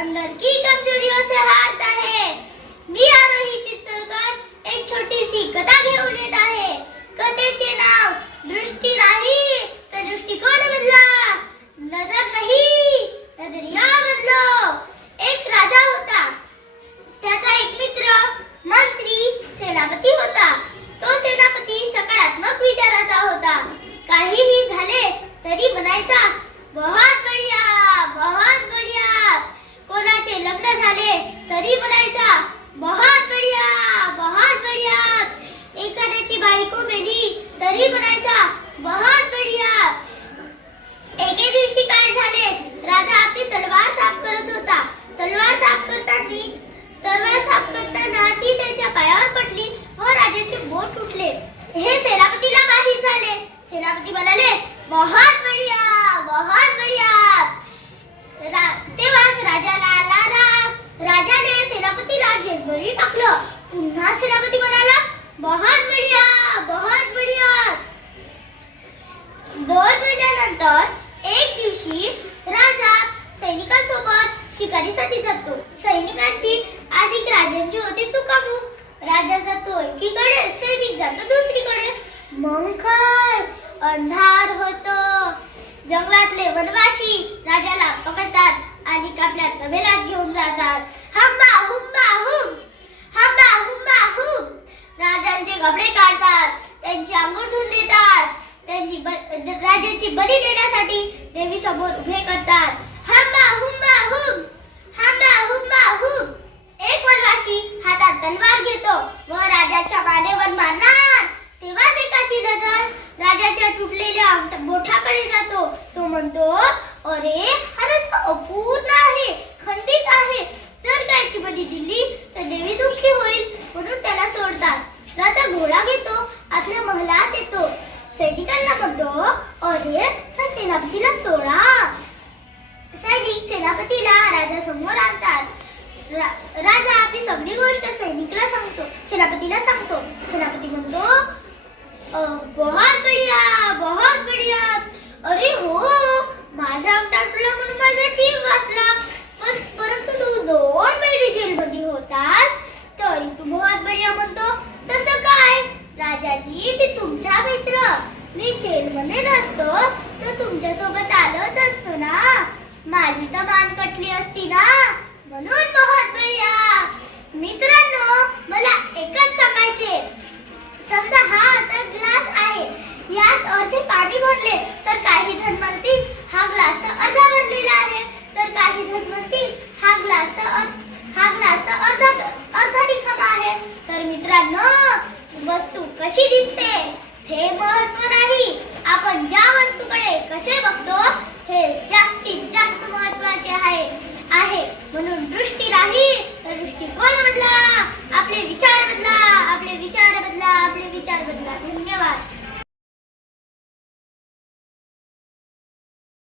अंदर की कमजोरियों से हारता है। मी आरोही चित्रकार एक छोटी सी कथा घेऊन येत आहे। कथेचे नाव दृष्टी नाही तर दृष्टिकोन बदला। नजर नाही नजरिया बदलो। एक राजा होता। त्याचा एक मित्र मंत्री सेनापती होता। तो सेनापती सकारात्मक विचाराचा होता। काहीही झाले तरी म्हणायचा बहुत लग्न झाले तरी म्हणायचा बहुत बढिया बहुत बढिया. एखाद्याची बायको मेली तरी म्हणायचा बहुत बढिया. एके दिवशी काय झाले राजा आपली तलवार साफ करत होता. तलवार साफ करताना तलवार साफ करताना ती त्याच्या पायावर पडली व राजाचे बोट तुटले हे सेनापतीला माहीत झाले. सेनापती म्हणाले बहुत बढिया बहुत बढिया रा- तेव्हाच राजाला आला राग राजाने घरी टाकलं पुन्हा सेनापती म्हणाला बहुत बढिया बहुत बढिया. दोन महिन्यानंतर एक दिवशी राजा सैनिकांसोबत शिकारीसाठी जातो. सैनिकांची अधिक राजांची होती चुकामूक राजा जातो एकीकडे सैनिक जातो दुसरीकडे. मग काय? अंधार होतो. जंगलातले वनवासी राजाला पकडतात आणि आपल्या तबेलात घेऊन जातात. हंबा राजाची बली देण्यासाठी देवी समोर उभे करतात. हम्मा हुम्मा हुम हम्मा हुम्मा हुम एक वनवासी हातात तलवार घेतो. व राजाच्या मानेवर मारणार. तेव्हाच एकाची नजर राजाच्या तुटलेल्या बोठाकडे जातो. तो म्हणतो अरे सगळी गोष्ट सैनिकला सांगतो सेनापतीला सांगतो. सेनापती म्हणतो बहुत बढिया बहुत बढिया. अरे हो माझा अंगठा तुला म्हणून माझा जीव वाचला. पण परंतु तू दोन महिने जेलमध्ये होतास तरी तू बहुत बढिया म्हणतो. तसं काय? राजाजी मी तुमचा मित्र. मी जेलमध्ये नसतो तर तुमच्यासोबत आलोच असतो ना. माझी तर मान कटली असती ना. म्हणून महत्त्व नाही. आपण ज्या वस्तूकडे कसे बघतो हे जास्तीत जास्त महत्त्वाचे आहे आहे. म्हणून दृष्टी नाही तर दृष्टिकोन बदला. आपले विचार बदला आपले विचार बदला आपले विचार बदला. धन्यवाद.